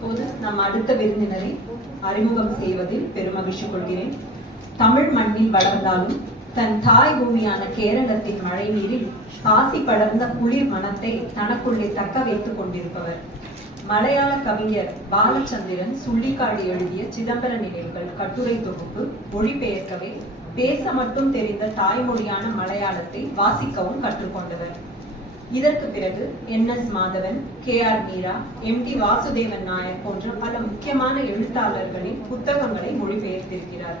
இப்போது நம் அடுத்த விருந்தினரை அறிமுகம் செய்வதில் பெருமகிழ்ச்சி கொள்கிறேன். தமிழ் மண்ணில் வளர்ந்தாலும் தன் தாய் பூமியான கேரளத்தின் மழை நீரில் பாசி படர்ந்த குளிர் மனத்தை தனக்குள்ளே தக்க வைத்துக் கொண்டிருப்பவர். மலையாள கவிஞர் பாலச்சந்திரன் சுள்ளிக்காடு எழுதிய சிதம்பர நினைவுகள் கட்டுரை தொகுப்பு மொழிபெயர்க்கவே பேச மட்டும் தெரிந்த தாய்மொழியான மலையாளத்தை வாசிக்கவும் கற்றுக்கொண்டவர். இதற்கு பிறகு NS Madhavan, KR Meera, MD Vasudevan Nair போன்ற பல முக்கியமான எழுத்தாளர்களின் புத்தகங்களை மொழிபெயர்த்திருக்கிறார்.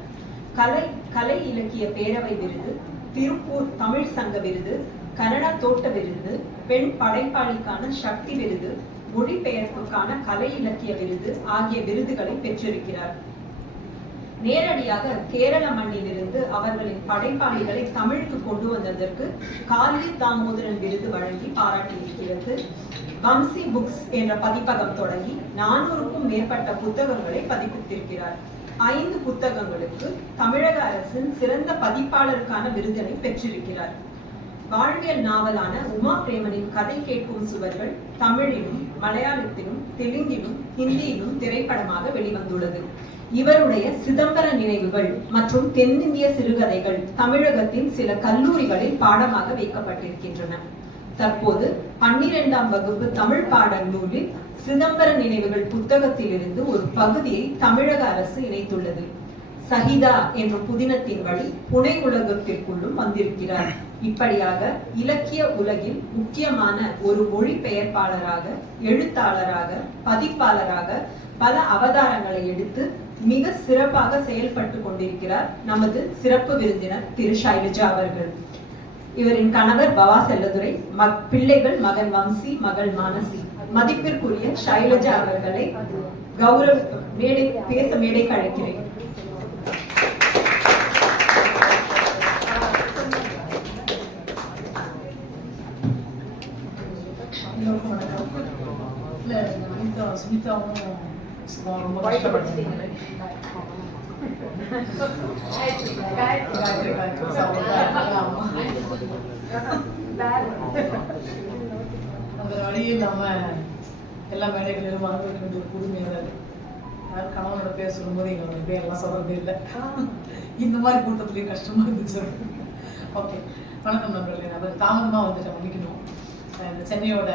கலை இலக்கிய பேரவை விருது, திருப்பூர் தமிழ் சங்க விருது, கனடா தோட்ட விருது, பெண் படைப்பாளிக்கான சக்தி விருது, மொழிபெயர்ப்புக்கான கலை இலக்கிய விருது ஆகிய விருதுகளை பெற்றிருக்கிறார். நேரடியாக கேரள மண்ணிலிருந்து அவர்களின் படைப்பாளிகளை தமிழுக்கு கொண்டு வந்ததற்கு காலி தாமோதரன் விருது வழங்கி பாராட்டியிருக்கிறது. வம்சி புக்ஸ் என்ற பதிப்பகம் தொடங்கி 400க்கும் மேற்பட்ட புத்தகங்களை பதிப்பித்திருக்கிறார். 5 புத்தகங்களுக்கு தமிழக அரசின் சிறந்த பதிப்பாளருக்கான விருதினை பெற்றிருக்கிறார். வாழ்வியல் நாவலான உமா பிரேமனின் கதை கேட்கும் சுவர்கள் தமிழிலும் மலையாளத்திலும் தெலுங்கிலும் ஹிந்தியிலும் திரைப்படமாக வெளிவந்துள்ளது. இவருடைய சிதம்பர நினைவுகள் மற்றும் தென்னிந்திய சிறுகதைகள் தமிழகத்தின் சில கல்லூரிகளில் பாடமாக வைக்கப்பட்டிருக்கின்றன. தற்போது 12ஆம் வகுப்பு தமிழ் பாடல் நூலில் சிதம்பர நினைவுகள் புத்தகத்திலிருந்து ஒரு பகுதியை தமிழக அரசு இணைத்துள்ளது. சஹிதா என்ற புதினத்தின் வழி புனை உலகத்திற்குள்ளும் வந்திருக்கிறார். இப்படியாக இலக்கிய உலகில் முக்கியமான ஒரு மொழிபெயர்ப்பாளராக, எழுத்தாளராக, பதிப்பாளராக பல அவதாரங்களை எடுத்து மிக சிறப்பாக செயல்பட்டு கொண்டிருக்கிறார் நமது சிறப்பு விருந்தினர் திரு ஷைலஜா அவர்கள். இவரின் கணவர் பவா செல்லதுரை, பிள்ளைகள் மகன் வம்சி, மகள் மானசி. மதிப்பிற்குரிய ஷைலஜா அவர்களை பேச மேடைக்கு அழைக்கிறேன். ரொம்ப கஷ்டப்பட்டேன். அந்த வழி இல்லாம எல்லா மேடைகளிலும் மறந்துட்டு வேண்டிய புதுமையாக யாரும் கணவனோட பேர் சொல்லும்போது எங்களோட பேர் எல்லாம் சொல்றதே இல்லை. இந்த மாதிரி கூட்டத்துலயும் கஷ்டமா இருந்துச்சு. ஓகே, வணக்கம் நண்பர்களே. நான் தாமதமாக வந்துட்டு மன்னிக்கணும். இந்த சென்னையோட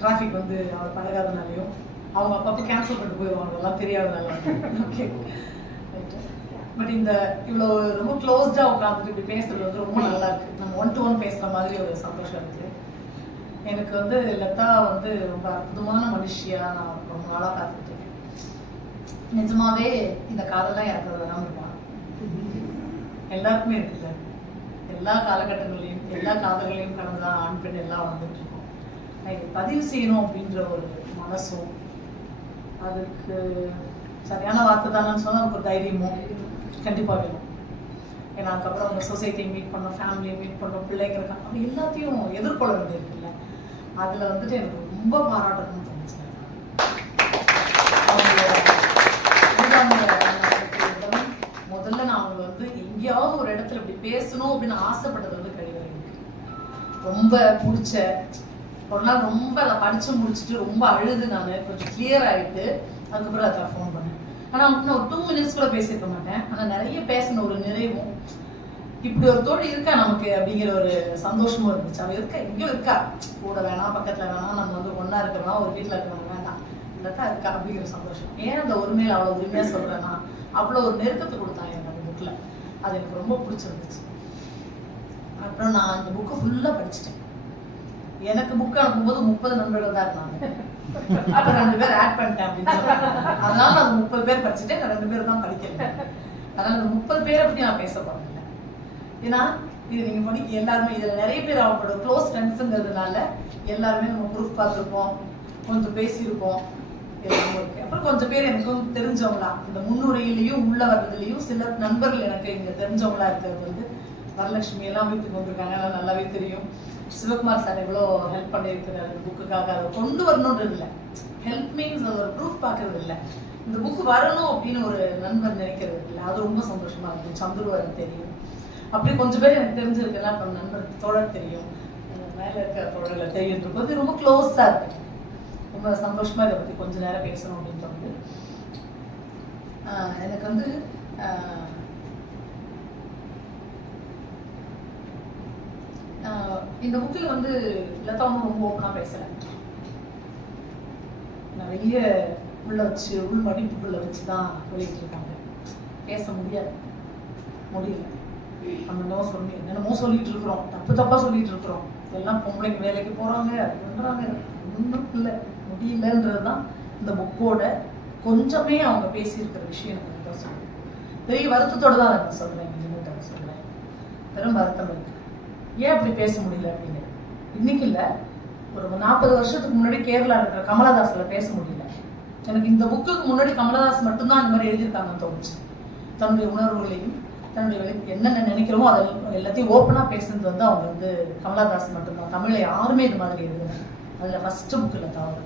டிராஃபிக் வந்து அவர் பழகாதனாலையும் அவங்க அப்பப்போ கேன்சல் பண்ணிட்டு போயிடுவாங்க, எல்லாம் தெரியாதனால. ஓகே, பட் இந்த இவ்வளோ ரொம்ப க்ளோஸ்டாக உட்காந்துட்டு இப்படி பேசுறது வந்து ரொம்ப நல்லா இருக்கு. நம்ம 1 to 1 பேசுகிற மாதிரி ஒரு சந்தோஷம் இருக்கு. எனக்கு வந்து லதா வந்து ரொம்ப அற்புதமான மனுஷியா நான் ரொம்ப நாளாக காத்துட்டு இருக்கேன். நிஜமாவே இந்த காதெல்லாம் எனக்கு வராமல் இருக்கான். எல்லாருக்குமே இருக்குல்ல, எல்லா காலகட்டங்களையும் எல்லா காதல்களையும் கடந்துதான் ஆண் பெண் எல்லாம் வந்துட்டு இருக்கோம். பதிவு செய்யணும் அப்படின்ற ஒரு மனசும், அதுக்கு சரியான வார்த்தை தானேன்னு சொன்னால் நமக்கு ஒரு தைரியமும் கண்டிப்பாக வேணும். ஏன்னா அதுக்கப்புறம் அவங்க சொசைட்டியை மீட் பண்ணோம், ஃபேமிலியை மீட் பண்ணோம், பிள்ளைங்க இருக்காங்க, அப்படி எல்லாத்தையும் எதிர்கொள்ள வேண்டியிருக்குல்ல. அதில் வந்துட்டு எனக்கு ரொம்ப பாராட்டணும்னு தோணுச்சு. முதல்ல நான் அவங்க வந்து எங்கேயாவது ஒரு இடத்துல இப்படி பேசணும் அப்படின்னு ஆசைப்பட்டது வந்து கிடையாது. ரொம்ப பிடிச்ச ஒரு நாள் ரொம்ப அதை படிச்சு முடிச்சுட்டு ரொம்ப அழுது நான் கொஞ்சம் கிளியர் ஆகிட்டு அதுக்கப்புறம் அதை ஃபோன் பண்ணேன். ஆனால் அவங்களுக்கு ஒரு 2 minutes கூட பேசியிருக்க மாட்டேன். ஆனால் நிறைய பேசின ஒரு நிறைவும், இப்படி ஒரு தோழி இருக்கா நமக்கு அப்படிங்கிற ஒரு சந்தோஷமும் இருந்துச்சு. அவள் இருக்கா, எங்கேயும் இருக்கா, கூட வேணாம் பக்கத்தில் வேணாம், நம்ம வந்து ஒன்றா இருக்கிறோம், ஒரு வீட்டில் இருக்கிறவங்க வேண்டாம், இல்லக்கா இருக்கா அப்படிங்கிற சந்தோஷம். ஏன் அந்த உரிமையில் அவ்வளோ உரிமையாக சொல்கிறேன்னா அவ்வளோ ஒரு நெருக்கத்தை கொடுத்தாங்க எனக்கு அந்த புக்கில். அது எனக்கு ரொம்ப பிடிச்சிருந்துச்சு. அப்புறம் நான் அந்த புக்கை ஃபுல்லாக படிச்சுட்டேன். எனக்கு புக் அனுப்பும்போது 30 நண்பர்கள் தான் இருந்தாங்க. அப்ப 2 பேர் ஆட் பண்ணிட்டேன் அப்படின்னு சொல்றாங்க. அதனால நான் 30 பேர் படிச்சுட்டேன், நான் 2 பேர் தான் படிக்கல. அதனால அந்த 30 பேரை பத்தி நான் பேச போறேன். ஏன்னா இது நீங்க படிக்க எல்லாருமே இதுல நிறைய பேர் அவங்களோட க்ளோஸ் ஃப்ரெண்ட்ஸுங்கிறதுனால எல்லாருமே நம்ம ப்ரூஃப் பார்த்துருப்போம், கொஞ்சம் பேசியிருப்போம், எல்லாமே இருக்கு. அப்புறம் கொஞ்சம் பேர் எனக்கும் தெரிஞ்சவங்களா இந்த முன்னுரையிலையும் உள்ள வர்றதுலையும் சில நண்பர்கள் எனக்கு இங்க தெரிஞ்சவங்களா இருக்கிறது வந்து வரலட்சுமி எல்லாம் வீட்டுக்கு வந்திருக்காங்க, எல்லாம் நல்லாவே தெரியும். சிவகுமார் சார் எவ்வளோ ஹெல்ப் பண்ணியிருக்கிறாரு இந்த புக்குக்காக. அதை கொண்டு வரணுன்றது இல்லை, ஹெல்ப் மீன்ஸ் அது ஒரு ப்ரூஃப் பார்க்கறது இல்லை, இந்த புக்கு வரணும் அப்படின்னு ஒரு நண்பர் நினைக்கிறது இல்லை. அது ரொம்ப சந்தோஷமா இருக்கும். சந்துரு எனக்கு தெரியும், அப்படி கொஞ்சம் பேர் எனக்கு தெரிஞ்சிருக்கெல்லாம் இப்போ நண்பர் தோழர் தெரியும், மேலே இருக்க தோழர்களை தெரியும் போது ரொம்ப க்ளோஸாக இருக்கு. ரொம்ப சந்தோஷமா இதை பற்றி கொஞ்ச நேரம் பேசணும் அப்படின்னு தோணுது. எனக்கு வந்து இந்த புக்கில் வந்து லதாவும் ரொம்ப ஓப்பனாக பேசலை. நிறைய உள்ள வச்சு உள் மடிப்புக்குள்ள வச்சு தான் வெளியிட்டிருக்காங்க. பேச முடியல. நம்ம சொல்லி என்னென்னமோ சொல்லிட்டு இருக்கிறோம், தப்பா சொல்லிட்டு இருக்கிறோம். எல்லாம் பொம்பளைக்கு வேலைக்கு போறாங்க, பண்றாங்க, ஒன்றும் இல்லை, முடியலன்றது தான் இந்த புக்கோட கொஞ்சமே அவங்க பேசியிருக்கிற விஷயம். எனக்கு தான் சொல்லுவேன். பெரிய வருத்தத்தோட தான் நான் சொல்றேன், சொல்றேன். பெரும் வருத்தம் இருக்கு. ஏன் அப்படி பேச முடியல அப்படிங்கிறது. இன்னைக்கு இல்லை, ஒரு 40 வருஷத்துக்கு முன்னாடி கேரளா இருக்கிற கமலஹாசன்ல பேச முடியல. எனக்கு இந்த புக்குக்கு முன்னாடி கமலஹாசன் மட்டும்தான் அந்த மாதிரி எழுதியிருக்காங்கன்னு தோணுச்சு. தன்னுடைய உணர்வுகளையும் தன்னுடைய என்னென்ன நினைக்கிறோமோ அதை எல்லாத்தையும் ஓப்பனாக பேசுறது வந்து அவங்க வந்து கமலஹாசன் மட்டும்தான். தமிழை யாருமே இது மாதிரி எழுதுனாங்க. அதில் ஃபர்ஸ்ட் புக்கில் தவறு.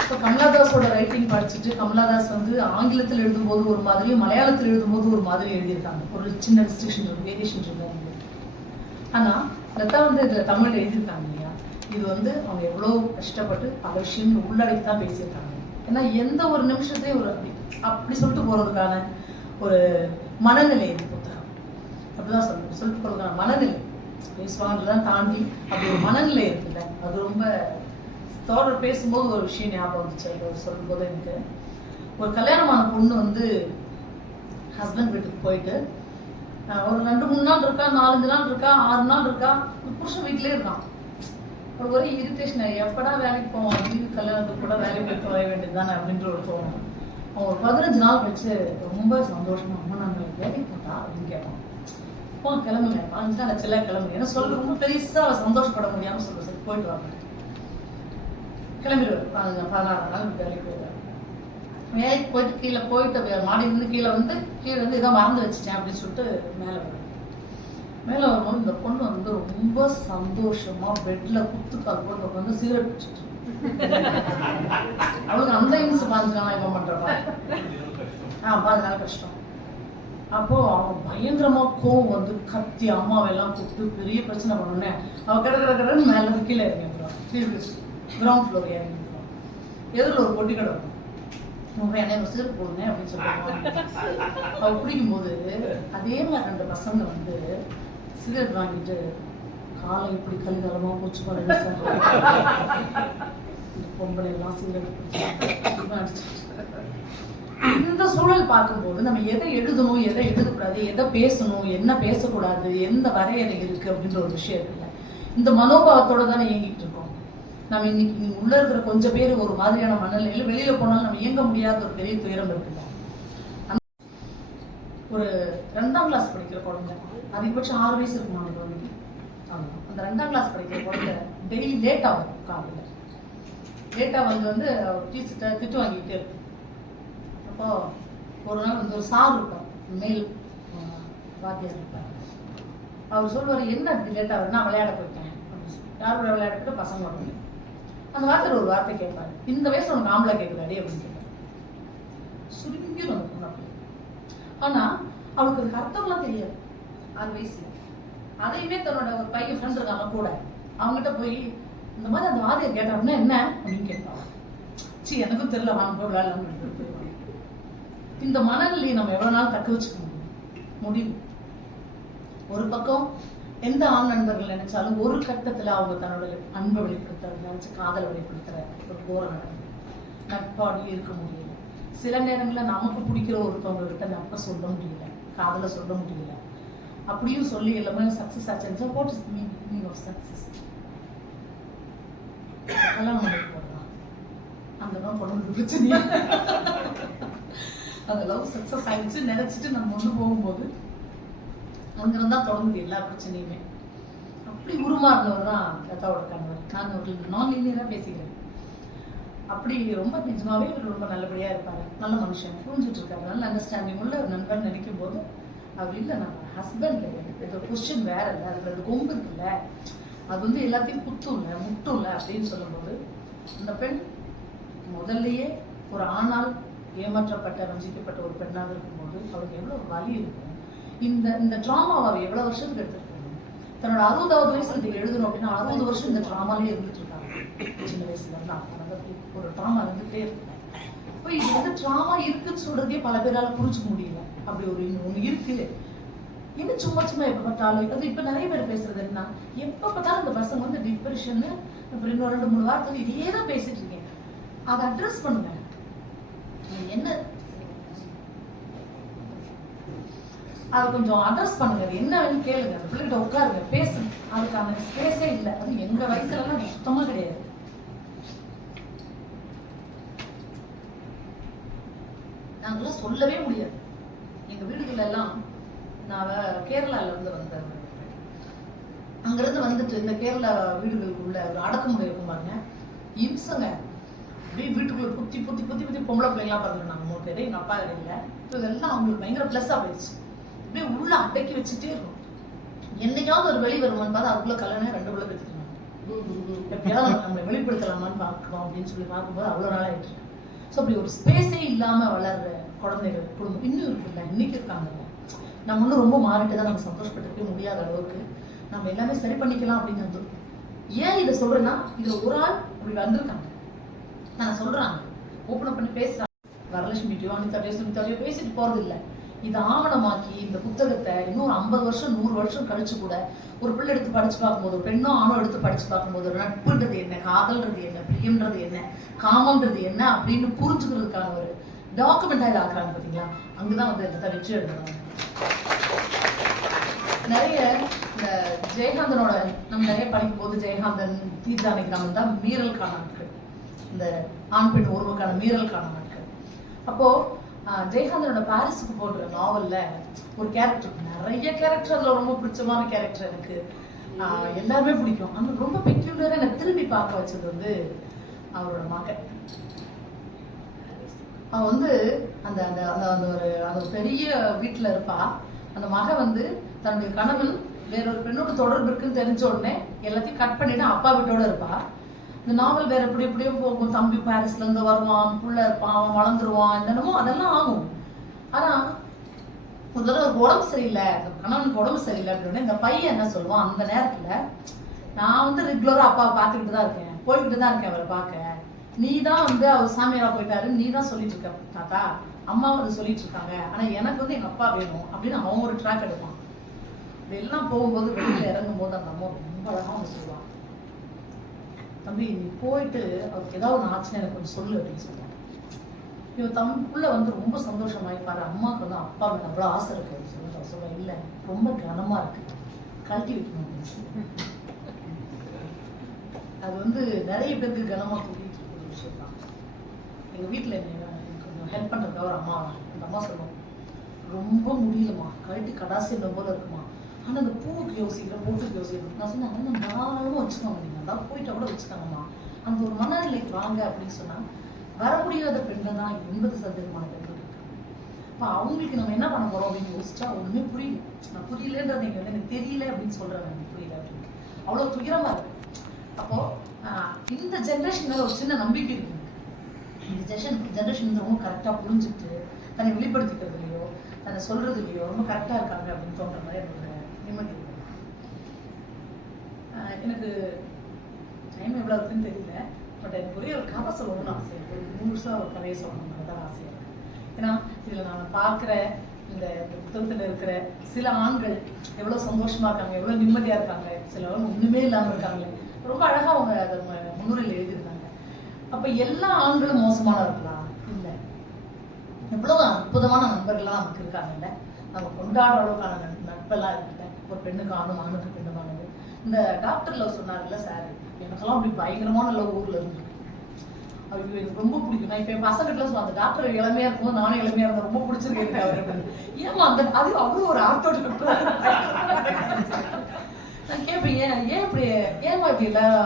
இப்போ கமலஹாசோட ரைட்டிங் படிச்சுட்டு கமலஹாஸ் வந்து ஆங்கிலத்தில் எழுதும்போது ஒரு மாதிரியும் மலையாளத்தில் எழுதும்போது ஒரு மாதிரி எழுதியிருக்காங்க. ஒரு சின்ன ரெஸ்ட்ரிக்ஷன் இருக்கு, வேரியேஷன் இருக்கு. ஆனால் லதா வந்து இதில் தமிழ் எழுதியிருக்காங்க இல்லையா, இது வந்து அவங்க எவ்வளோ கஷ்டப்பட்டு பல விஷயங்கள் உள்ளடக்கி தான் பேசியிருக்காங்க. ஏன்னா எந்த ஒரு நிமிஷத்தையும் ஒரு அப்படி சொல்லிட்டு போகிறதுக்கான ஒரு மனநிலை இது புத்தகம். அப்படிதான் சொல்லிட்டு போகிறதுக்கான மனநிலை பேசுவாங்கலாம் தாண்டி அப்படி ஒரு மனநிலை இருக்குல்ல, அது ரொம்ப தோழர் பேசும்போது ஒரு விஷயம் ஞாபகம் வந்துச்சு. அவர் சொல்லும்போது எனக்கு ஒரு கல்யாணமான பொண்ணு வந்து ஹஸ்பண்ட் வீட்டுக்கு போயிட்டு ஒரு 2-3 நாள் இருக்கா, 4-5 நாள் இருக்கா, 6 நாள் இருக்கா, புருஷன் வீட்டிலே இருக்கான். ஒரே இரிட்டேஷன், எப்படா வேலைக்கு போவான், வீட்டு கல்யாணத்துக்கு கூட வேலைக்கு போய்ட்டு வர வேண்டியது தானே அப்படின்ற ஒரு தோணும். அவன் ஒரு 15 நாள் கழிச்சு ரொம்ப சந்தோஷமா, அம்மா நாங்கள் வேலைக்கு போட்டா அப்படின்னு கேட்பான். அப்போ கிளம்புங்க, 5 நாள் ஆச்சுல கிளம்புங்க. ஏன்னா சொல்ல ரொம்ப பெருசா சந்தோஷப்பட முடியாமல் சொல்ல சரி போயிட்டு வாங்க. கிளம்பிடுவார். 16 நாள் வேலைக்கு போயிடுவார். வேலைக்கு போயிட்டு கீழே போயிட்டு மாடியிலிருந்து கீழே வந்து இதை மறந்து வச்சுட்டேன் அப்படின்னு சொல்லிட்டு மேலே வரும்போது இந்த பொண்ணு வந்து ரொம்ப சந்தோஷமா பெட்ல குத்துக்கால் போட்டு வந்து சிகரெட் பிடிச்சிட்டு அவளுக்கு அந்த இன்ஸ் 5 நாள் இவன் பண்றப்பா 5 நாள் கஷ்டம். அப்போ அவன் பயங்கரமா கோவம் வந்து கத்தி அம்மாவெல்லாம் கூப்பிட்டு பெரிய பிரச்சனை பண்ணோன்னே அவன் கடற்கடன்னு மேல கீழே இறங்கிடுவான். Ground floor இறங்கிடுவான். எதிரில் ஒரு பொட்டி கடை இருக்கும். உங்க என்னை ஒரு சிகரெட் போடுங்க அப்படின்னு சொல்லுவாங்க. அவ குடிக்கும்போது அதே மாதிரி 2 பசங்க வந்து சிகரெட் வாங்கிட்டு காலை இப்படி கல்காலமா போச்சு பாருங்க பொம்பளை எல்லாம் சிகரெட். இந்த சூழல் பார்க்கும்போது நம்ம எதை எழுதணும், எதை எழுதக்கூடாது, எதை பேசணும், என்ன பேசக்கூடாது, எந்த வரையறை இருக்கு அப்படின்ற ஒரு விஷயம் இருக்குல்ல. இந்த மனோபாவத்தோட தானே இயங்கிட்டு இருக்கோம். நம்ம இன்னைக்கு நீங்க உள்ள இருக்கிற கொஞ்சம் பேர் ஒரு மாதிரியான மனநிலையில வெளியில போனாலும் நம்ம இயங்க முடியாத ஒரு பெரிய துயரம் இருக்குல்ல. ஒரு 2ஆம் கிளாஸ் படிக்கிற குழந்தை, அதிகபட்சம் 6 வயசு இருக்குமா அந்த குழந்தைக்கு. அந்த 2ஆம் கிளாஸ் படிக்கிற குழந்தை டெய்லி லேட் ஆகும். காலையில் லேட்டா வந்து டீச்சர்கிட்ட திட்டு வாங்கிட்டு இருக்கும். அப்போ ஒரு நாள் வந்து ஒரு சார் இருப்பார், மேல் வாத்தியார் இருப்பார். அவர் சொல்லுவார், என்ன அப்படி லேட்டா வருது, நான் விளையாட போயிட்டேன் அப்படின்னு சொல்லி. யார் கூட விளையாட போயிட்டு பசங்க வரணும். அந்த வார்த்தையில் ஒரு வார்த்தை கேட்பாரு, இந்த வயசுல உனக்கு ஆம்பளை கேட்குறாடி அப்படின்னு கேட்பாரு. சுருங்கியும் நம்ம பொண்ணு அப்படி. ஆனா அவளுக்கு அதுக்கு அர்த்தம்லாம் தெரியாது 6 வயசுல. அதையுமே தன்னோட ஒரு பையன் ஃப்ரெண்ட் இருக்காங்க கூட, அவங்ககிட்ட போய் இந்த மாதிரி அந்த வார்த்தையை கேட்டாங்கன்னா என்ன அப்படின்னு கேட்பாங்க. சரி எனக்கும் தெரியல, வாங்க போய் விளையாடலாம். இந்த மனநிலையை நம்ம எவ்வளவு நாள் தக்க வச்சுக்க முடியும்? ஒரு பக்கம் எந்த ஆண் நண்பர்கள் நினைச்சாலும் ஒரு கட்டத்துல அவங்க தன்னோட அன்பை வெளிப்படுத்த நினைச்சு காதலை வெளிப்படுத்துற ஒரு போரை நடக்குது. நட்பாடி இருக்க முடியல. சில நேரங்களில் நமக்கு பிடிக்கிற ஒருத்தவங்க கிட்ட நட்பை சொல்ல முடியல, காதலை சொல்ல முடியல. அப்படியும் சொல்லி எல்லாமே சக்சஸ் ஆச்சு. What is meaning of success? கல்யாணம் பண்ணிட்டு போறதான் அங்கதான் தொடர்ந்து பிரச்சனையா. அந்த லவ் சக்சஸ் ஆயிடுச்சு நினைச்சிட்டு நம்ம ஒண்ணு போகும்போது அங்கிருந்தா தொடங்குது எல்லா பிரச்சனையுமே. அப்படி உருமாறினவர் தான் லதாவோட கணவர். நான் ஒரு நான் லீனியரா பேசிக்கிறேன். அப்படி ரொம்ப நிஜமாவே ரொம்ப நல்லபடியா இருப்பாரு, நல்ல மனுஷன், புரிஞ்சுட்டு இருக்காரு, நல்ல அண்டர்ஸ்டாண்டிங் உள்ள ஒரு நண்பன் நினைக்கும் போது அப்படி இல்லை நம்ம ஹஸ்பண்ட் இது கொஸ்டின் வேற இல்லை, அதுக்கு அது கொம்பு இருக்குல்ல, அது வந்து எல்லாத்தையும் குத்தும் இல்லை முட்டும் இல்லை அப்படின்னு சொல்லும்போது அந்த பெண் முதல்லயே ஒரு ஆணால் ஏமாற்றப்பட்ட வஞ்சிக்கப்பட்ட ஒரு பெண்ணாக இருக்கும்போது அவளுக்கு எவ்வளவு வலி இருக்கும். இந்த ட்ராமாவை எவ்வளவு வருஷத்துக்கு எடுத்துருக்காங்க. தன்னோட 60வது வயசுல இதை எழுதணும் அப்படின்னா 60 வருஷம் இந்த ட்ராமாலே இருந்துட்டு இருக்காங்க. சின்ன வயசுல இருந்து ஒரு ட்ராமா இருந்துட்டே இருக்கு. இப்போ இது வந்து ட்ராமா இருக்குன்னு சொல்றதே பல பேரால புரிஞ்சுக்க முடியல. அப்படி ஒரு ஒண்ணு இருக்கு. என்ன சும்மா சும்மா எப்ப பார்த்தாலும் அது இப்ப நிறைய பேர் பேசுறது என்ன, எப்ப பார்த்தாலும் இந்த பசங்க வந்து டிப்ரெஷன், அப்புறம் இன்னும் 2-3 வாரத்தில் இதே தான் பேசிட்டு இருக்கீங்க. அதை அட்ரஸ் பண்ணுங்க. என்ன அதை கொஞ்சம் அட்ரஸ் பண்ணுங்க. அது என்ன வேணும் கேளுங்க. அந்த பிள்ளைகிட்ட உட்காருங்க, பேசுங்க. அதுக்கான ஸ்பேஸே இல்லை. அது எங்க வயசுல எல்லாம் சுத்தமா கிடையாது. நாங்களாம் சொல்லவே முடியாது. எங்க வீடுகள் எல்லாம் நான் கேரளால இருந்து வந்தேன். அங்கிருந்து வந்துட்டு இந்த கேரளா வீடுகளுக்குள்ள ஒரு அடக்குமுறை இருக்கும் பாருங்க, இம்சங்க. அப்படியே வீட்டுக்குள்ள புத்தி புத்தி புத்தி புத்தி பொம்பளை பிள்ளைங்களாம் பாருங்க. நாங்கள் 3 பேர், எங்க அப்பா இல்லை. இதெல்லாம் அவங்களுக்கு பயங்கர பிளஸ்ஸா போயிடுச்சு. அப்படியே உள்ள அடக்கி வச்சுட்டே இருக்கும். என்னைக்காவது ஒரு வெளி வருமானு பார்த்தா அதுக்குள்ள கல்யாணம் 2 பிள்ளை பெற்றுக்கணும். எப்பயாவது நம்மளை வெளிப்படுத்தலாமான்னு பார்க்கணும் அப்படின்னு சொல்லி பார்க்கும்போது அவ்வளோ நாள் ஆயிட்டு இருக்கு. ஸோ அப்படி ஒரு ஸ்பேஸே இல்லாம வளர்ற குழந்தைகள் குடும்பம் இன்னும் இருக்குல்ல, இன்னைக்கு இருக்காங்க. நம்ம இன்னும் ரொம்ப மாறிட்டு தான் நம்ம சந்தோஷப்பட்டுக்கவே முடியாத அளவுக்கு நம்ம எல்லாமே சரி பண்ணிக்கலாம் அப்படின்னு வந்து. ஏன் இதை சொல்றேன்னா, இதுல ஒரு ஆள் அப்படி வந்திருக்காங்க, நான் சொல்றாங்க, ஓப்பன் பண்ணி பேசுறாங்க. வரலட்சுமிட்டியோ அனிதாட்டியோ சுனிதாட்டியோ பேசிட்டு போறது இல்லை. இதை ஆவணமாக்கி இந்த புத்தகத்தை இன்னும் 50 வருஷம் 100 வருஷம் கழிச்சு கூட ஒரு பிள்ளை எடுத்து படிச்சு பார்க்கும்போது, பெண்ணோ ஆணோ எடுத்து படிச்சு பார்க்கும்போது, ஒரு நட்புன்றது என்ன, காதல்ன்றது என்ன, பிரியம்ன்றது என்ன, காமன்றது என்ன அப்படின்னு புரிஞ்சுக்கிறதுக்கான ஒரு டாக்குமெண்டா இதை ஆக்குறாங்க. பார்த்தீங்களா, அங்கதான் வந்து இந்த வெற்றி எழுதுறாங்க. நிறைய இந்த ஜெயகாந்தனோட நம்ம நிறைய படிக்கும் போது ஜெயகாந்தன் தீர்ஜானகிராமன் தான் மீறலுக்கான நாட்கள், இந்த ஆண் பெண் உறவுக்கான மீறலுக்கான நாட்கள். அப்போ ஜெயகாந்தனோட பாரிஸுக்கு போடுற நாவல்ல ஒரு கேரக்டர், நிறைய கேரக்டர் அதுல ரொம்ப பிடிச்சமான கேரக்டர் எனக்கு எல்லாருமே பிடிக்கும். அந்த ரொம்ப பெக்யூலரா எனக்கு திரும்பி பார்க்க வச்சது வந்து அவரோட மகன். அவ வந்து அந்த அந்த அந்த ஒரு பெரிய வீட்டுல இருப்பா. அந்த மகன் வந்து தன்னுடைய கணவன் வேறொரு பெண்ணோட தொடர்பு இருக்குன்னு தெரிஞ்ச உடனே எல்லாத்தையும் கட் பண்ணிட்டு அப்பா வீட்டோட இருப்பா. இந்த நாவல் வேற எப்படி எப்படியும் போகும். தம்பி பாரிஸ்ல இருந்து வருவான், புள்ள இருப்பான், அவன் வளர்ந்துருவான், என்னென்னமோ அதெல்லாம் ஆகும். ஆனா ஒரு தடவை உடம்பு சரியில்லை, அந்த கணவனுக்கு உடம்பு சரியில்லை அப்படின்னு இந்த பையன் என்ன சொல்லுவான், அந்த நேரத்துல நான் வந்து ரெகுலரா அப்பாவை பார்த்துக்கிட்டு தான் இருக்கேன், போய்கிட்டு தான் இருக்கேன் அவரை பார்க்க. நீ தான் வந்து அவர் சாமியாரா போயிட்டாரு, நீ தான் சொல்லிட்டு இருக்க தாத்தா, அம்மா வந்து சொல்லிட்டு இருக்காங்க, ஆனா எனக்கு வந்து எங்க அப்பா வேணும் அப்படின்னு அவன் ஒரு ட்ராக் எடுப்பான். இதெல்லாம் போகும்போது வெளியில இறங்கும் போது அந்த அம்மா ரொம்ப அழகா வந்து சொல்லுவான், தம்பி நீ போயிட்டு அவருக்கு ஏதாவது ஒன்று ஆச்சுன்னா எனக்கு கொஞ்சம் சொல்லு அப்படின்னு சொல்லுவாங்க. இவன் தம்பிக்குள்ள வந்து ரொம்ப சந்தோஷமாயி பாரு, அம்மாவுக்கு வந்து அப்பா மேல அவ்வளோ ஆசை இருக்கு அப்படின்னு சொல்லி சொல்லுவேன். இல்லை ரொம்ப கனமா இருக்கு, கழட்டி வைக்கணும் அப்படின்னு சொல்லி. அது வந்து நிறைய பேருக்கு கனமா கூட்டிட்டு இருக்கிற ஒரு விஷயம் தான். எங்க வீட்டுல எனக்கு ஹெல்ப் பண்றதுக்காக ஒரு அம்மா, அந்த அம்மா சொல்லுவோம், ரொம்ப முடியலமா, கழட்டி கடாசின்ற போல இருக்குமா, ஆனா அந்த பூவுக்கு யோசிக்கிறேன், போட்டுக்கு யோசிக்கிறேன். நான் சொன்னேன், அதெல்லாம் தாராளமா வச்சுக்கோங்க, நீங்க அதான் போயிட்டா கூட வச்சுக்கோங்கம்மா, அந்த ஒரு மனநிலைக்கு வாங்க அப்படின்னு சொன்னா வர முடியாத பெண்கள் தான் 80% பெண்கள் இருக்கு. அப்ப அவங்களுக்கு நம்ம என்ன பண்ண போறோம் அப்படின்னு யோசிச்சா ஒண்ணுமே புரியல. நான் புரியலன்றது இங்க வந்து எனக்கு தெரியல அப்படின்னு சொல்றேன், எனக்கு புரியல அப்படின்னு அவ்வளவு துயரமா இருக்கு. அப்போ இந்த ஜென்ரேஷன் மேல ஒரு சின்ன நம்பிக்கை இருக்கு. இந்த ஜென்ரேஷன் வந்து ரொம்ப கரெக்டா புரிஞ்சுட்டு தன்னை வெளிப்படுத்திக்கிறதுலையோ தன்னை சொல்றதுலையோ ரொம்ப கரெக்டா இருக்காங்க அப்படின்னு தோன்ற மாதிரி எனக்கு நிம்மதி இருக்கு. எனக்கு டைம் எவ்வளவு இருக்குன்னு தெரியல, பட் எனக்கு ஒரே ஒரு கதை சொல்லணும்னு ஆசை இருக்கு. ஒரு 100 வருஷம் ஒரு கதையை சொல்லணும்னு தான் ஆசை இருக்கு. ஏன்னா இதுல நான் பார்க்குற இந்த புத்தகத்துல இருக்கிற சில ஆண்கள் எவ்வளவு சந்தோஷமா இருக்காங்க, எவ்வளவு நிம்மதியா இருக்காங்க, சிலவங்க ஒண்ணுமே இல்லாம இருக்காங்களே, ரொம்ப அழகா அவங்க அதை முன்னுரையில் எழுதியிருந்தாங்க. அப்ப எல்லா ஆண்களும் மோசமான இருக்கலாம் இல்லை, எவ்வளவு அற்புதமான நண்பர்கள்லாம் நமக்கு இருக்காங்கல்ல, நம்ம கொண்டாடுற அளவுக்கான நட்பெல்லாம் இருக்குல்ல, ஒரு பெண்ணுக்கு ஆணும் ஆணுக்கு பெண்ணுமானது. இந்த டாக்டர் லவ் சொன்னார்ல சார், எனக்கெல்லாம் அப்படி பயங்கரமான லவ் ஊர்ல இருக்கு. ஐயோ எனக்கு ரொம்ப பிடிக்கும். நான் இப்ப என் பசங்கிட்ட சொல்லுவேன், அந்த டாக்டர் இளமையா இருக்கும்போது நானும் இளமையா இருந்தேன், ரொம்ப பிடிச்சிருக்கு அவரு. ஏமா அந்த அது அவ்வளவு ஒரு ஆர்த்தோட நான் கேட்பேன், ஏன் இப்படி ஏமா இப்படி எல்லாம்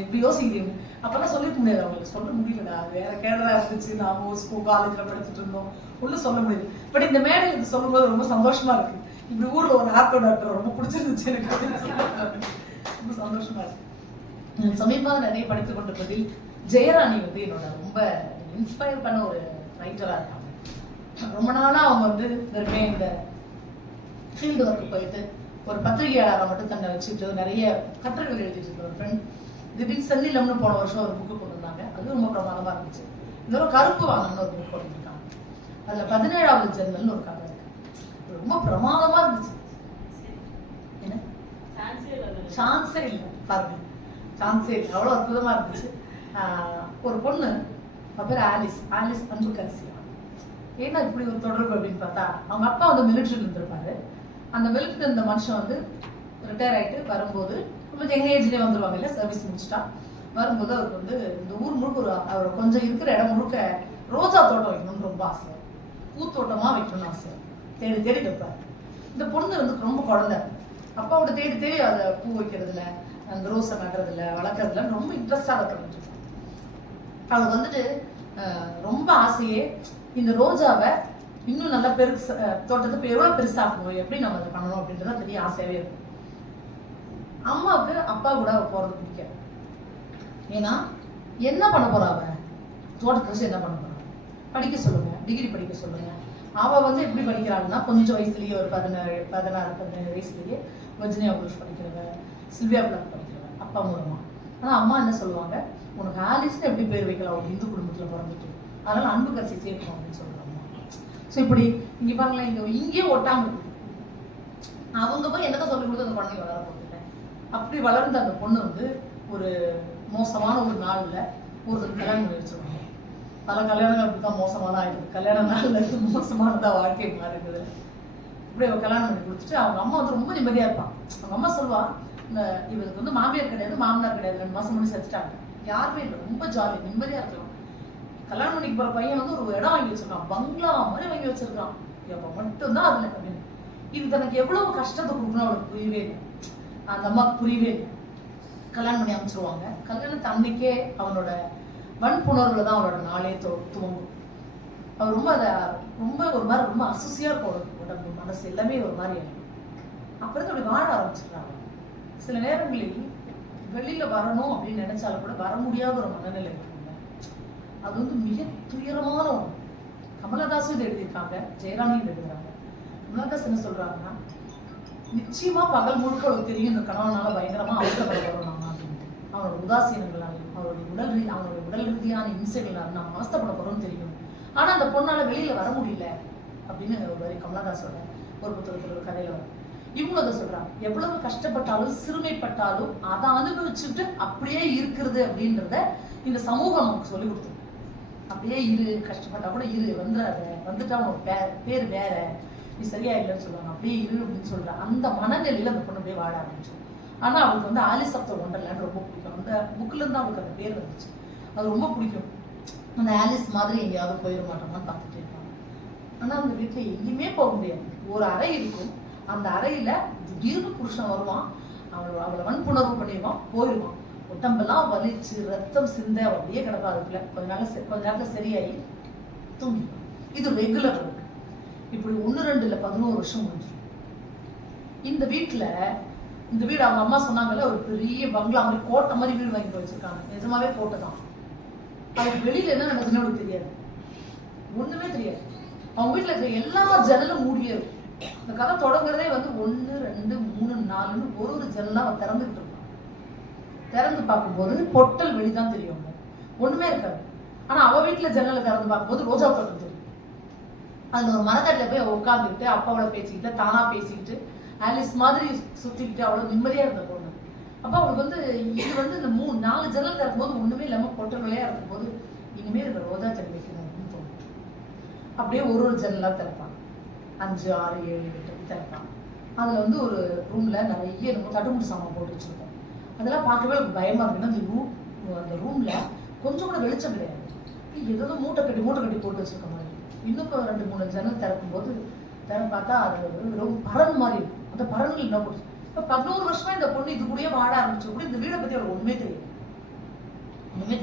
இப்படி யோசிக்கிறீங்க? அப்பெல்லாம் சொல்லிக்க முடியாது, அவங்களுக்கு சொல்ல முடியலடா, வேற கேடரா இருந்துச்சு, நாம ஸ்கூல் காலேஜ்ல படிச்சுட்டு இருந்தோம், ஒன்றும் சொல்ல முடியாது. பட் இந்த மேடையில் இது சொல்லும்போது ரொம்ப சந்தோஷமா இருக்கு. இப்படி ஊர்ல ஒரு ஆர்த்தோ டாக்டர் ரொம்ப பிடிச்சிருந்துச்சு எனக்கு, ரொம்ப சந்தோஷமா இருக்கு. சமீபமாக நிறைய படித்துக் கொண்டிருப்பதில் ஜெயராணி வந்து என்னோட ரொம்ப இன்ஸ்பயர் பண்ண ஒரு ரைட்டரா இருக்காங்க. ரொம்ப நாளா அவங்க வந்து வெறுமே இந்த ஃபீல்டு ஒர்க்கு போயிட்டு ஒரு பத்திரிகையாளரை மட்டும் தன்னை வச்சுட்டு நிறைய கட்டுரைகள் எழுதிட்டு இருக்க ஒரு ஃப்ரெண்ட் திடீர்னு சென்னிலம்னு போன வருஷம் ஒரு புக்கு கொண்டு வந்தாங்க. அது ரொம்ப பிரமாதமா இருந்துச்சு. இன்னொரு கருப்பு வாங்கன்னு ஒரு புக் கொண்டு இருக்காங்க. அதுல 17வது ஜன்னல்னு ஒரு கதை இருக்கு. ரொம்ப பிரமாதமா இருந்துச்சு. என்ன சான்ஸே இல்லை பாருங்க, சான்ஸே இல்லை, அவ்வளோ அற்புதமா இருந்துச்சு. ஒரு பொண்ணு பேர் ஆலிஸ் அன்புக்கரசி. ஏன்னா இப்படி ஒரு தொடர்பு அப்படின்னு பார்த்தா, அவங்க அப்பா வந்து மிலிட்ரியில் இருந்திருப்பாரு. அந்த மிலிட்ரியில் இருந்த மனுஷன் வந்து ரிட்டையர் ஆகிட்டு வரும்போது கொஞ்சம் எங்க ஏஜ்லேயே வந்துருவாங்க இல்லை, சர்வீஸ் முடிச்சுட்டா வரும்போது அவருக்கு வந்து இந்த ஊர் முழுக்க அவர் கொஞ்சம் இருக்கிற இடம் முழுக்க ரோஜா தோட்டம் வைக்கணும்னு ரொம்ப ஆசை, பூத்தோட்டமா வைக்கணும்னு ஆசை, தேடி தேடி வைப்பார். இந்த பொண்ணு வந்து ரொம்ப குழந்தை, அப்பாவோட தேடி தேடி அதை பூ வைக்கிறதுல, அந்த ரோஸை நடுறதுல, வளர்க்கறதுல ரொம்ப இன்ட்ரெஸ்டாக பண்ணிட்டு இருப்பாங்க. அவளுக்கு வந்துட்டு ரொம்ப ஆசையே இந்த ரோஜாவை இன்னும் நல்லா பெருசு, தோட்டத்தை எவ்வளவு பெருசாக்கணும், எப்படி நம்ம அதை பண்ணணும் அப்படின்றத பெரிய ஆசையாவே இருக்கும். அம்மாவுக்கு அப்பா கூட போறது பிடிக்காது. ஏன்னா என்ன பண்ண போறா அவ, தோட்டத்தை வச்சு என்ன பண்ண போறா, படிக்க சொல்லுங்க, டிகிரி படிக்க சொல்லுங்க. அவ வந்து எப்படி படிக்கிறாள்னா கொஞ்சம் வயசுலயே ஒரு 17 வயசுலயே வர்ஜினியா புஷ் படிக்கிறவ, சில்வியா பிளாக் படிக்கிறவ அப்பா மூலமா. ஆனா அம்மா என்ன சொல்லுவாங்க, உனக்கு ஆலிஸ்னு எப்படி பேர் வைக்கலாம், ஒரு இந்து குடும்பத்துல பிறந்துட்டு, அதனால அன்புக்கரசி சேர்க்கணும் அப்படின்னு சொல்றாங்க. ஸோ இப்படி இங்க பாருங்களேன், இங்கேயே ஒட்டாம இருக்கு. அவங்க போய் என்னதான் சொல்லி கொடுத்து அந்த குழந்தைங்க வளர போட்டுட்டேன். அப்படி வளர்ந்த அந்த பொண்ணு வந்து ஒரு மோசமான ஒரு நாள்ல ஒருத்தர் கல்யாணம் பண்ணி வச்சிருவாங்க. பல கல்யாணங்கள் அப்படிதான் மோசமாதான் ஆயிடுது. கல்யாண நாள்ல இருந்து மோசமானதா வாழ்க்கை மாறுங்குது. இப்படி அவ கல்யாணம் பண்ணி கொடுத்துட்டு அவங்க அம்மா வந்து ரொம்ப நிம்மதியா இருப்பான். அவங்க அம்மா சொல்லுவா, இந்த இவருக்கு வந்து மாமியார் கிடையாது, மாமனார் கிடையாது, 2 மாசம் முன்னாடி செத்துட்டாங்க, யாருமே இல்லை, ரொம்ப ஜாலி நிம்மதியா இருக்கலாம். கல்யாணம் பண்ணிக்கு போற பையன் வந்து ஒரு இடம் வாங்கி வச்சிருக்கான், பங்களா மாதிரி வாங்கி வச்சிருக்கான், அப்ப மட்டும்தான் அதுல அப்படின்னு. இது தனக்கு எவ்வளவு கஷ்டத்தை கொடுக்கணும் அவளுக்கு புரியவே இல்லை, அந்த அம்மாவுக்கு புரியவே இல்லை. கல்யாணம் பண்ணி அமைச்சிருவாங்க. கல்யாணத்து அன்னைக்கே அவனோட வன்புணர்வுல தான் அவளோட நாளே துவங்கும். அவர் ரொம்ப ரொம்ப ஒரு மாதிரி ரொம்ப அசுசியா இருக்கும், உடம்பு மனசு எல்லாமே ஒரு மாதிரி ஆகும். அப்புறம் அப்படி வாழ ஆரம்பிச்சிடுறாங்க. சில நேரங்களில் வெளியில வரணும் அப்படின்னு நினைச்சாலும் கூட வர முடியாத ஒரு மனநிலை இருக்குங்க. அது வந்து மிக துயரமான ஒன்று. கமலஹாசன் இதை எழுதியிருக்காங்க, ஜெயராணியும் எழுதுறாங்க. கமலஹாசன் என்ன சொல்றாங்கன்னா, நிச்சயமா பகல் முழுக்க அவளுக்கு தெரியும் இந்த கணவனால பயங்கரமா அவசரப்பட வரும் அப்படின்ட்டு. அவனோட உதாசீனங்களாலையும் அவனுடைய உடல் ரீதியான இம்சைகளாலும் நம்ம அவஸ்தப்பட போறோம்னு தெரியும். ஆனா அந்த பொண்ணால வெளியில வர முடியல அப்படின்னு ஒரு வரி கமலஹாசனோட ஒரு புத்தகத்துல ஒரு கதையில வரும். இவங்க அதை சொல்றாங்க, எவ்வளவு கஷ்டப்பட்டாலும் சிறுமைப்பட்டாலும் அதை அனுபவிச்சுட்டு அப்படியே இருக்கிறது அப்படின்றத இந்த சமூகம் நமக்கு சொல்லி கொடுத்தோம். அப்படியே இரு, கஷ்டப்பட்டா கூட இரு, வந்துட்டா உனக்கு பேர் வேற, நீ சரியா இல்லைன்னு சொல்லுவாங்க, அப்படியே இரு அப்படின்னு சொல்ற அந்த மனநிலையில அந்த பொண்ணு அப்படியே வாழ ஆரம்பிச்சோம். ஆனா அவளுக்கு வந்து ஆலிஸ் ஆஃப் தி வண்டர்லேண்ட் ரொம்ப பிடிக்கும். அந்த புக்ல இருந்து அவளுக்கு அந்த பேர் வந்துச்சு, அது ரொம்ப பிடிக்கும். அந்த ஆலிஸ் மாதிரி எங்கேயாவது போயிட மாட்டோமான்னு பார்த்துட்டே இருப்பாங்க. ஆனா அந்த வீட்டுல எங்கேயுமே போக முடியாது. ஒரு அறை இருக்கும், அந்த அறையில திடீர்னு புருஷன் வருவான், அவளை வன்புணர்வு பண்ணிடுவான், போயிடுவான். உடம்பெல்லாம் வலிச்சு ரத்தம் சிந்த அப்படியே கிடப்பா. அதுக்குள்ள கொஞ்ச நேரத்துல சரியாயி தூங்கிடும். இது ரெகுலர் இருக்கு. இப்படி 1, 2 இல்ல 11 வருஷம் முடிஞ்சிடும். இந்த வீடு அவங்க அம்மா சொன்னாங்கல்ல, ஒரு பெரிய பங்களா மாதிரி கோட்டை மாதிரி வீடு வாங்கி வச்சிருக்காங்க. நிஜமாவே கோட்டை தான். அவருக்கு வெளியில என்ன நடக்குதுன்னு அவருக்கு தெரியாது, ஒண்ணுமே தெரியாது. அவங்க வீட்டுல இருக்கிற எல்லா ஜன்னலும் மூடியே இருக்கும். இந்த கதை தொடங்குறதே வந்து 1, 2, 3, 4ன்னு ஒரு ஜன்னலா அவ திறந்துகிட்டு இருப்பான். திறந்து பார்க்கும்போது பொட்டல் வெளிதான் தெரியும், ஒண்ணுமே இருக்காது. ஆனா அவ வீட்டுல ஜன்னலை திறந்து பார்க்கும்போது ரோஜா தோட்டம் தெரியும். அதுல ஒரு மரத்தடியில போய் அவ உட்காந்துக்கிட்டு அப்பாவோட பேசிக்கிட்டு தானா பேசிக்கிட்டு ஆலிஸ் மாதிரி சுத்திக்கிட்டு அவ்வளவு நிம்மதியா இருந்த பொண்ணு. அப்ப அவளுக்கு வந்து இது வந்து இந்த 4 ஜன்னல் திறக்கும்போது ஒண்ணுமே இல்லாம பொட்டல் வழியா இருக்கும் போது இனிமேல் இந்த ரோஜா செடி வைக்கணும் அப்படின்னு தோணும். அப்படியே ஒரு ஜன்னலா திறப்பான், 5, 6, 7, 8 திறப்பான். அதுல வந்து ஒரு ரூம்ல நிறைய நம்ம தட்டுமுட்டு சாமான் போட்டு வச்சிருக்கோம். அதெல்லாம் பார்க்கவே எனக்கு பயமா இருக்குன்னா, அந்த ரூம்ல கொஞ்சம் கூட வெளிச்சம் கிடையாது, ஏதோ மூட்டை கட்டி போட்டு வச்சிருக்க மாதிரி. இன்னும் 2, 3 ஜன்னல் திறக்கும் போது பார்த்தா அது ரொம்ப பறன் மாதிரி இருக்கும். அந்த பறன்கள் என்ன போச்சு. இப்ப 11 வருஷமா இந்த பொண்ணு இது கூடயே வாழ ஆரம்பிச்சு கூட இந்த வீடை பத்தி அவளுக்கு ஒண்ணுமே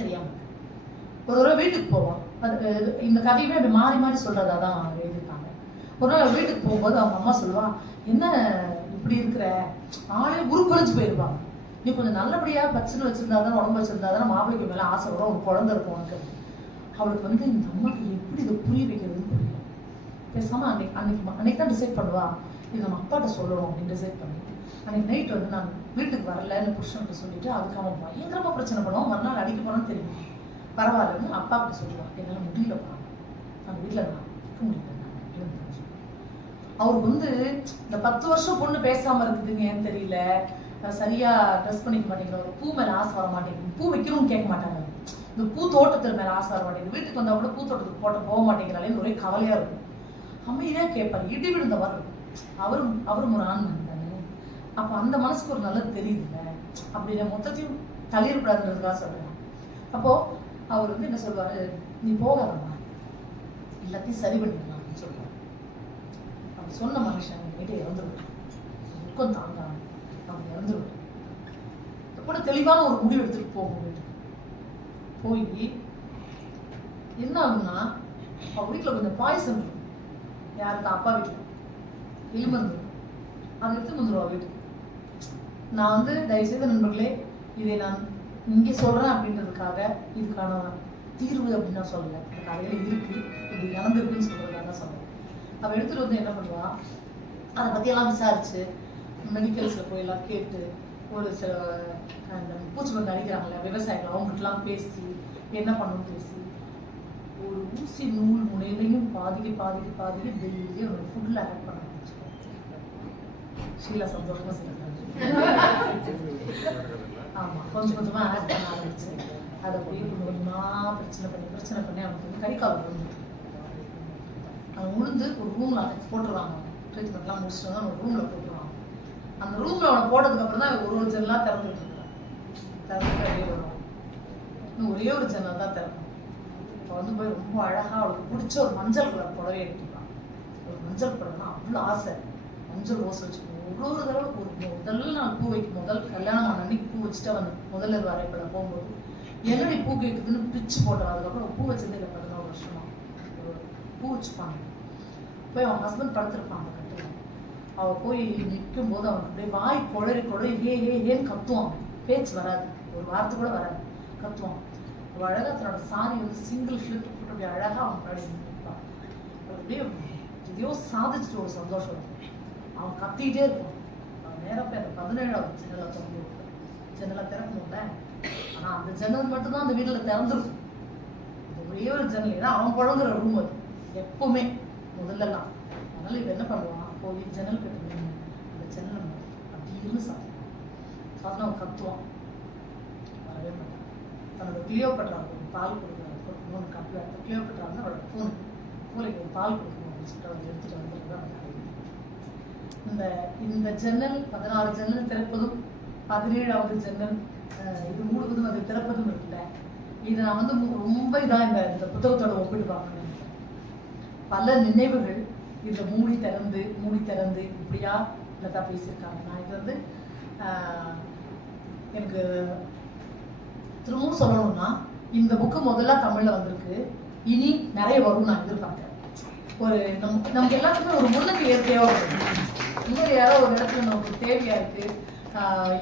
தெரியாம ஒரு தடவை வீட்டுக்கு போவான். அது இந்த கதையுமே அப்படி மாறி மாறி சொல்றதாதான் எழுதியிருக்காங்க. ஒரு நாள் வீட்டுக்கு போகும்போது அவங்க அம்மா சொல்லுவா, என்ன இப்படி இருக்கிற, ஆளே உருப்பழிச்சு போயிருப்பாங்க, நீ கொஞ்சம் நல்லபடியா பச்சனை வச்சிருந்தாதான் உடம்பு வச்சிருந்தாதான் மாப்பிளைக்கு மேல ஆசை வரும், ஒரு குழந்தை இருக்கும் உனக்கு. அவளுக்கு வந்து இந்த அம்மாக்கு எப்படி இதை புரிய வைக்கிறதுன்னு புரியல. பேசாம அன்னைக்கு தான் டிசைட் பண்ணுவா, இது நம்ம அப்பாட்ட சொல்லணும் அப்படின்னு டிசைட் பண்ணி அன்னைக்கு நைட் வந்து நான் வீட்டுக்கு வரலன்னு புருஷன்கிட்ட சொல்லிட்டு அதுக்கு அவன் பயங்கரமா பிரச்சனை பண்ணுவான். மறுநாள் அடிக்க போனான்னு தெரியும். பரவாயில்லன்னு அப்பா கிட்ட சொல்லுவான், என்னால முடியலப்பா, அந்த வீட்டுல நான் இருக்க முடியல. அவருக்கு வந்து இந்த 10 வருஷம் பொண்ணு பேசாம இருக்குதுன்னு ஏன்னு தெரியல, சரியா ட்ரெஸ் பண்ணிக்க மாட்டேங்கிறோம், பூ மேல ஆசை வர மாட்டேங்குது, பூ வைக்கணும்னு கேட்க மாட்டாங்க, இந்த பூ தோட்டத்தில் மேல ஆசை வர மாட்டேங்குது, வீட்டுக்கு வந்தா கூட பூ தோட்டத்துக்கு போக மாட்டேங்கிறாளேன்னு ஒரே கவலையா இருக்கும். அமைதியா கேட்பாரு, இடி விழுந்தவர் இருக்கும். அவரும் ஒரு ஆண் தானே, அப்ப அந்த மனசுக்கு ஒரு நல்லது தெரியுதுல்ல, அப்படி மொத்தத்தையும் தள்ளிடக்கூடாதுன்றதுக்காக சொல்றேன். அப்போ அவர் வந்து என்ன சொல்லுவாரு, நீ போகாதம்மா, எல்லாத்தையும் சரி பண்ணிடலாம் அப்படின்னு சொல்லுவாரு. அவர் சொன்ன மனுஷன் வீட்டை இறந்துருவார், துக்கம் தாங்காம அவங்க இறந்துருவார். கூட தெளிவான ஒரு முடிவு எடுத்துட்டு போகும். வீட்டுக்கு போய் என்ன ஆகுன்னா, அவ வீட்டுல கொஞ்சம் பாயசம் இருக்கும், யாருக்கு அப்பா வீட்டுல எலுமந்து அதை எடுத்து வந்துடுவா வீட்டுக்கு. நான் வந்து தயவுசெய்து நண்பர்களே, இதை நான் இங்கே சொல்றேன் அப்படின்றதுக்காக இதுக்கான தீர்வு அப்படின்னு நான் சொல்லலை, இந்த கதையில இருக்கு, இப்படி நடந்திருக்குன்னு சொல்றதுக்காக தான் சொல்றேன். அவ எடுத்துட்டு வந்து என்ன பண்ணுவா, அதை பத்தியெல்லாம் விசாரிச்சு மெடிக்கல்ஸ்ல போய் எல்லாம் கேட்டு, ஒரு சில அந்த பூச்சி மருந்து அடிக்கிறாங்கல்ல விவசாயிகள், அவங்ககிட்டலாம் பேசி என்ன பண்ணணும்னு பேசி, ஒரு ஊசி நூல் முனையிலையும் பாதிக்கு டெய்லியே ஒரு ஃபுட்ல ஆட் பண்ண ஆரம்பிச்சிருக்கோம். ஷீலா சந்தோஷமா ஆமா, கொஞ்சமா ஆட் பண்ண ஆரம்பிச்சு அதை போய் கொஞ்சமா பிரச்சனை பண்ணி அவனுக்கு வந்து கை கால் விழுந்து, அவன் விழுந்து ஒரு ரூம்ல அதை போட்டுருவாங்க. ட்ரீட்மெண்ட்லாம் முடிச்சுட்டு வந்து ஒரு ரூம்ல போட்டுருவாங்க. அந்த ரூம்ல அவனை போட்டதுக்கு அப்புறம் தான் ஒரு ஜன்னலா திறந்துட்டு இருக்கான். திறந்துட்டு அப்படியே வருவான். இன்னும் ஒரே ஒரு ஜன்னல் தான் திறக்கும். அவ வந்து போய் ரொம்ப அழகா அவளுக்கு பிடிச்ச ஒரு மஞ்சள் கலர் புடவையை எடுத்துப்பான். ஒரு மஞ்சள் புடவைனா அவ்வளோ ஆசை, மஞ்சள் ஓசை வச்சுக்கணும். ஒரு தடவை ஒரு முதல்ல நான் பூ வைக்கும், முதல் கல்யாணம் அன்னைக்கு பூ வச்சுட்டு வந்து முதல்ல வரைப்பட போகும்போது என்னடி பூ கேட்குதுன்னு பிச்சு போட்டான். அதுக்கப்புறம் பூ வச்சது 14 வருஷமா பூ வச்சுப்பாங்க. போய் அவன் ஹஸ்பண்ட் படுத்திருப்பான் அந்த கட்டில. அவ போய் நிற்கும் போது அவனுக்கு அப்படியே வாய் குழறி ஏன்னு கத்துவான். பேச்சு வராது, ஒரு வார்த்தை கூட வராது, கத்துவான். அழகா தன்னோட சாரி வந்து சிங்கிள் ஃபிளிப் போட்டு அப்படியே அழகா அவன் முன்னாடி நிற்பான். அப்படியே எதையோ சாதிச்சுட்டு ஒரு சந்தோஷம் இருக்கும். அவன் கத்திக்கிட்டே இருப்பான். அவன் நேரம் போய் அந்த 17வது ஜன்னலை திறந்து விட்டான். ஜன்னலை திறக்கணும்ல, ஆனா அந்த ஜன்னல் மட்டும்தான் அந்த வீட்டுல திறந்துருக்கும். ஒரே ஒரு ஜன்னல், ஏன்னா அவன் புழங்குற ரூம் அது எப்பவுமே முதல்லலாம். அதனால இவன் என்ன பண்ணுவான், போய் ஜன்னல் கட்டு அந்த ஜன்னல் அப்படின்னு சாப்பிட்டு அவன் கத்துவான். வரவே மாட்டான். தன்னோட கிளியோபட்ரா பால் கொடுக்கணும் கப்பில், கிளியோபட்ரா வந்து அவளோட பூலைக்கு ஒரு பால் கொடுக்கணும் அப்படின்னு சொல்லிட்டு அவன் எடுத்துட்டு வந்துருக்குதான். இந்த ஜன்னல் 16 ஜன்னல் திறப்பதும் 17வது ஜன்னல் இது மூடுவதும் அது திறப்பதும் இருக்குல்ல, இது நான் வந்து ரொம்ப இதான் இந்த புத்தகத்தோட ஒப்பிட்டு பார்க்கணும். பல நினைவுகள் இதுல மூடி திறந்து இப்படியா இல்லதா பேசியிருக்காங்க. நான் இது வந்து எனக்கு திரும்பவும் சொல்லணும்னா, இந்த புக்கு முதல்ல தமிழ்ல வந்திருக்கு, இனி நிறைய வரும் நான் எதிர்பார்த்தேன். ஒரு நமக்கு எல்லாத்துக்குமே ஒரு முன்னுக்கு இயற்கையா இன்னொரு யாரோ ஒரு இடத்துல நமக்கு தேவையா இருக்கு,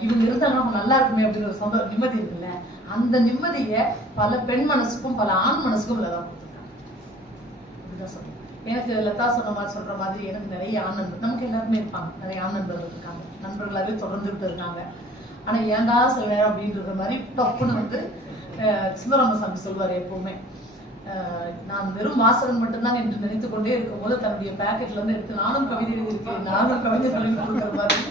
இவங்க இருந்தாங்கன்னா நம்ம நல்லா இருக்குமே அப்படின்னு ஒரு நிம்மதி இருக்குல்ல, அந்த நிம்மதியை பல பெண் மனசுக்கும் பல ஆண் மனசுக்கும் லதா கொடுத்துருக்காங்க. அப்படிதான் சொல்றேன். எனக்கு லதா சொல்ற மாதிரி எனக்கு நிறைய ஆண் நண்பர், நமக்கு எல்லாருமே இருப்பாங்க, நிறைய ஆண் நண்பர்கள் இருக்காங்க, நண்பர்களாவே தொடர்ந்துட்டு இருக்காங்க. ஆனா ஏன்டா சில நேரம் அப்படின்ற மாதிரி டப்புன்னு வந்து சுந்தரராமசாமி சொல்வாரு எப்பவுமே, நான் வெறும் வாசகன் மட்டும்தான் என்று நினைத்து கொண்டே இருக்கும் போது தன்னுடைய பேக்கெட்ல இருந்து எடுத்து நானும் கவிதை எழுதியிருக்கேன், நானும் கவிதை சொல்லி கொடுக்குற மாதிரி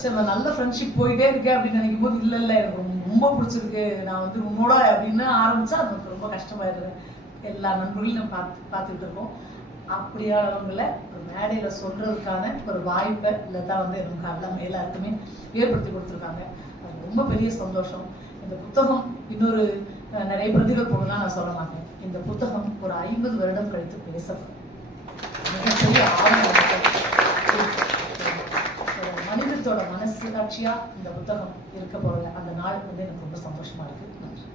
சரி நல்ல ஃப்ரெண்ட்ஷிப் போயிட்டே இருக்கேன் அப்படின்னு நினைக்கும் போது இல்ல எனக்கு ரொம்ப பிடிச்சிருக்கு, நான் வந்து உன்னோட அப்படின்னு ஆரம்பிச்சா அது எனக்கு ரொம்ப கஷ்டமாயிடுது. எல்லா நண்பர்களையும் நம்ம பார்த்துக்கிட்டு இருக்கோம். அப்படியானவங்கள ஒரு மேடையில சொல்றதுக்கான ஒரு வாய்ப்பை லதா வந்து நமக்கு எல்லாம் எல்லாருக்குமே ஏற்படுத்தி கொடுத்துருக்காங்க. அது ரொம்ப பெரிய சந்தோஷம். இந்த புத்தகம் இன்னொரு நிறைய பிரதிகள் போகலாம் நான் சொல்ல மாட்டேன். இந்த புத்தகம் ஒரு 50 வருடம் கழித்து பேசப்படும் மிகப்பெரிய மனிதத்தோட மனசாட்சியா இந்த புத்தகம் இருக்க போற அந்த நாள் வந்து எனக்கு ரொம்ப சந்தோஷமா இருக்கு. நன்றி.